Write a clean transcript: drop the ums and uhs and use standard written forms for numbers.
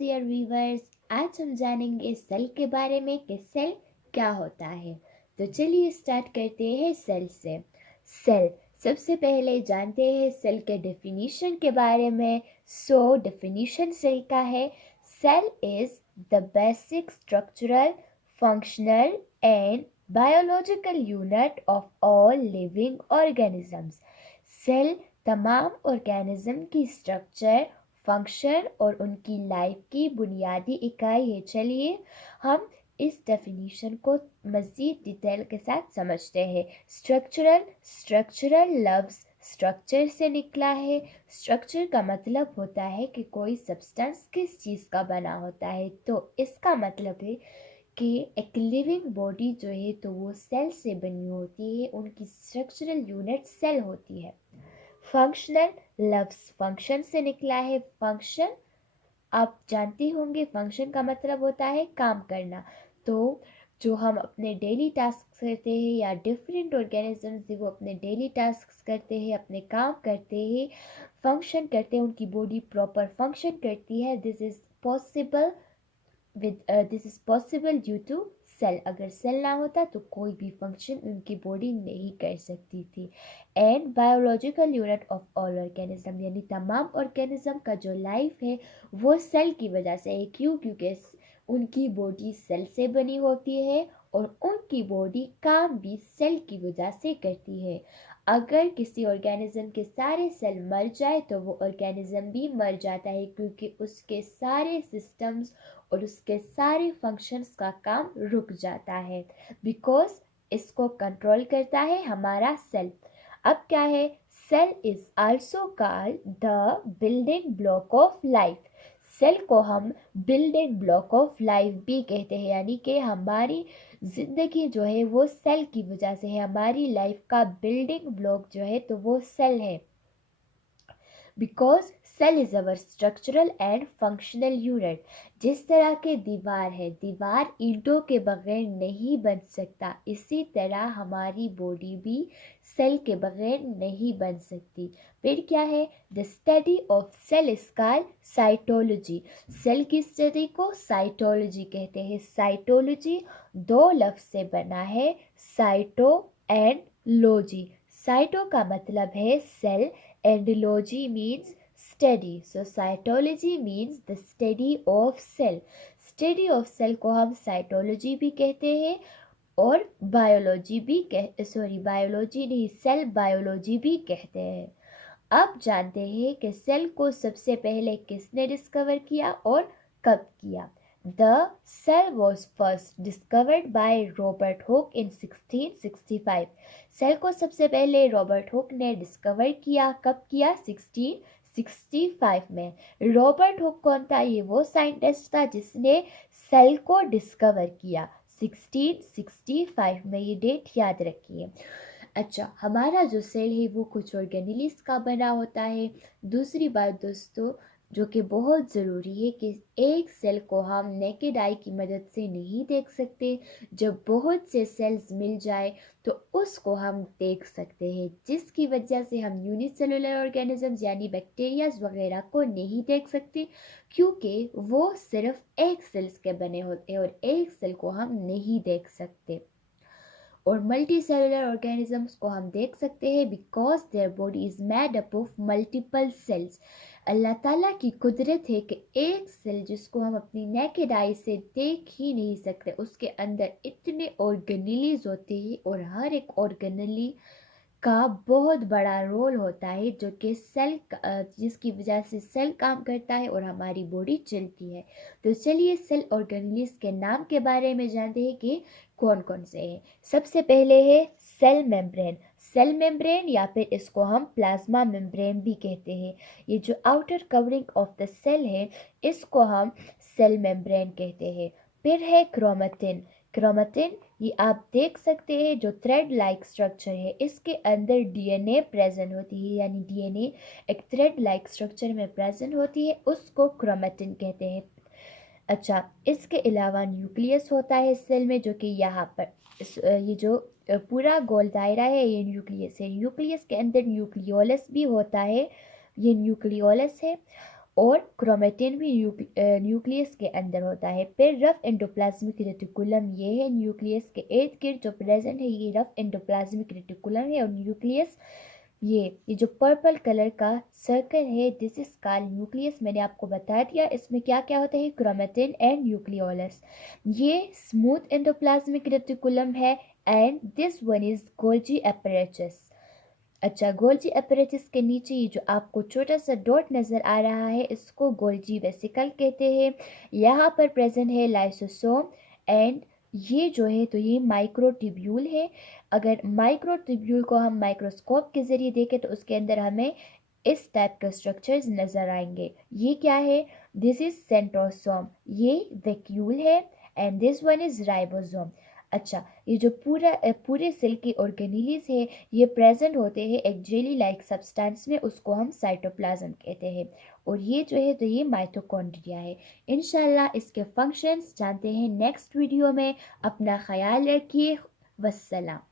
Dear viewers, आज हम जानेंगे सेल के बारे में कि सेल क्या होता है। तो चलिए स्टार्ट करते हैं सेल से। सेल सबसे पहले जानते हैं सेल के डेफिनेशन के बारे में। डेफिनेशन सेल का है, cell is the basic structural, functional and biological unit of all living organisms. Cell तमाम ऑर्गेनिज्म की स्ट्रक्चर, फंक्शन और उनकी लाइफ की बुनियादी इकाई है। चलिए हम इस डेफिनेशन को मज़ीद डिटेल के साथ समझते हैं। स्ट्रक्चरल लफ्ज़ स्ट्रक्चर से निकला है। स्ट्रक्चर का मतलब होता है कि कोई सब्सटेंस किस चीज़ का बना होता है। तो इसका मतलब है कि एक लिविंग बॉडी जो है तो वो सेल से बनी होती है, उनकी स्ट्रक्चरल यूनिट सेल होती है। फंक्शनल लफ्ज़ फंक्शन से निकला है। फंक्शन आप जानते होंगे, फंक्शन का मतलब होता है काम करना। तो जो हम अपने डेली टास्क करते हैं या डिफरेंट ऑर्गेनिजम्स वो अपने डेली टास्क करते हैं, अपने काम करते हैं, फंक्शन करते हैं, उनकी बॉडी प्रॉपर फंक्शन करती है। This is possible due to cell. अगर सेल ना होता तो कोई भी फंक्शन उनकी बॉडी नहीं कर सकती थी। And biological unit of all organism, यानी तमाम ऑर्गेनिज्म का जो लाइफ है वो सेल की वजह से है। क्योंकि उनकी बॉडी सेल से बनी होती है और उनकी बॉडी काम भी सेल की वजह से करती है। अगर किसी ऑर्गेनिज्म के सारे सेल मर जाए तो वो ऑर्गेनिज्म भी मर जाता है, क्योंकि उसके सारे सिस्टम्स और उसके सारे फंक्शंस का काम रुक जाता है, बिकॉज इसको कंट्रोल करता है हमारा सेल। अब क्या है, cell is also called the building block of life. Cell को हम बिल्डिंग ब्लॉक ऑफ लाइफ भी कहते हैं, यानी कि हमारी जिंदगी जो है वो सेल की वजह से है। हमारी लाइफ का बिल्डिंग ब्लॉक जो है तो वो सेल है, because cell is our structural and functional unit. जिस तरह के दीवार है, दीवार ईंटों के बगैर नहीं बन सकता, इसी तरह हमारी बॉडी भी सेल के बगैर नहीं बन सकती। फिर क्या है, the study of cell is called cytology. Cell की स्टडी को साइटोलॉजी कहते हैं। साइटोलॉजी दो लफ्ज से बना है, साइटो एंड लॉजी। साइटो का मतलब है cell and logy means study. So cytology means the study of cell. Study of cell को हम cytology भी कहते हैं और बायोलॉजी नहीं, सेल बायोलॉजी भी कहते हैं। अब जानते हैं कि सेल को सबसे पहले किसने डिस्कवर किया और कब किया। The cell was first discovered by Robert Hooke in 1665. Cell को सबसे पहले रॉबर्ट हुक ने डिस्कवर किया। कब किया? 1665 में। रॉबर्ट हुक कौन था? ये वो साइंटिस्ट था जिसने सेल को डिस्कवर किया 1665 में। ये डेट याद रखिए। अच्छा, हमारा जो सेल है वो कुछ ऑर्गेनेल्स का बना होता है। दूसरी बात दोस्तों जो कि बहुत ज़रूरी है कि एक सेल को हम नेकेड आई की मदद से नहीं देख सकते। जब बहुत से सेल्स मिल जाए तो उसको हम देख सकते हैं, जिसकी वजह से हम यूनिसेलुलर ऑर्गेनिजम्स यानी बैक्टीरियाज वगैरह को नहीं देख सकते, क्योंकि वो सिर्फ एक सेल्स के बने होते हैं और एक सेल को हम नहीं देख सकते। और मल्टी सेलुलर ऑर्गेनिजम्स को हम देख सकते हैं because their body is made up of multiple cells. Allah ताला की कुदरत है कि एक सेल जिसको हम अपनी नेकेड आई से देख ही नहीं सकते, उसके अंदर इतने ऑर्गेनेलीज होते हैं और हर एक ऑर्गेनेली का बहुत बड़ा रोल होता है, जो कि जिसकी वजह से सेल काम करता है और हमारी बॉडी चलती है। तो चलिए सेल ऑर्गेनेल्स के नाम के बारे में जानते हैं कि कौन कौन से हैं। सबसे पहले है सेल मेम्ब्रेन। सेल मेम्ब्रेन या फिर इसको हम प्लाज्मा मेम्ब्रेन भी कहते हैं। ये जो outer covering of the cell है इसको हम सेल मेम्ब्रेन कहते हैं। फिर है क्रोमेटिन। क्रोमेटिन ये आप देख सकते हैं जो थ्रेड लाइक स्ट्रक्चर है, इसके अंदर डीएनए प्रेजेंट होती है, यानी डीएनए एक थ्रेड लाइक स्ट्रक्चर में प्रेजेंट होती है, उसको क्रोमेटिन कहते हैं। अच्छा, इसके अलावा न्यूक्लियस होता है सेल में, जो कि यहाँ पर ये जो पूरा गोल दायरा है ये न्यूक्लियस है। न्यूक्लियस के अंदर न्यूक्लियोलस भी होता है, ये न्यूक्लियोलस है। और क्रोमेटिन भी न्यूक्लियस के अंदर होता है। फिर रफ एंडोप्लाज्मिक रेटिकुलम, ये है न्यूक्लियस के इर्द गिर्द जो प्रेजेंट है, ये रफ एंडोप्लाज्मिक रेटिकुलम है। और न्यूक्लियस, ये जो पर्पल कलर का सर्कल है, दिस इज कॉल्ड न्यूक्लियस। मैंने आपको बता दिया इसमें क्या क्या होता है, क्रोमेटिन एंड न्यूक्लियोलस। ये स्मूथ एंडोप्लाज्मिक रेटिकुलम है and this one is Golgi apparatus. अच्छा, गोल्जी एपरेटिस के नीचे ये जो आपको छोटा सा डॉट नज़र आ रहा है, इसको गोल्जी वेसिकल कहते हैं। यहाँ पर प्रेजेंट है लाइसोसोम एंड ये जो है तो ये माइक्रोट्यूब्यूल है। अगर माइक्रोट्यूब्यूल को हम माइक्रोस्कोप के ज़रिए देखें तो उसके अंदर हमें इस टाइप के स्ट्रक्चर्स नज़र आएंगे। ये क्या है, दिस इज सेंट्रोसोम, ये वैक्यूल है and this one is ribosome. अच्छा, ये जो पूरे सेल की ऑर्गेनीलीज है, ये प्रेजेंट होते हैं एक जेली लाइक सब्सटेंस में, उसको हम साइटोप्लाज्म कहते हैं। और ये जो है तो ये माइटोकॉन्ड्रिया है। इंशाल्लाह इसके फंक्शंस जानते हैं नेक्स्ट वीडियो में। अपना ख्याल रखिए। वस्सलाम।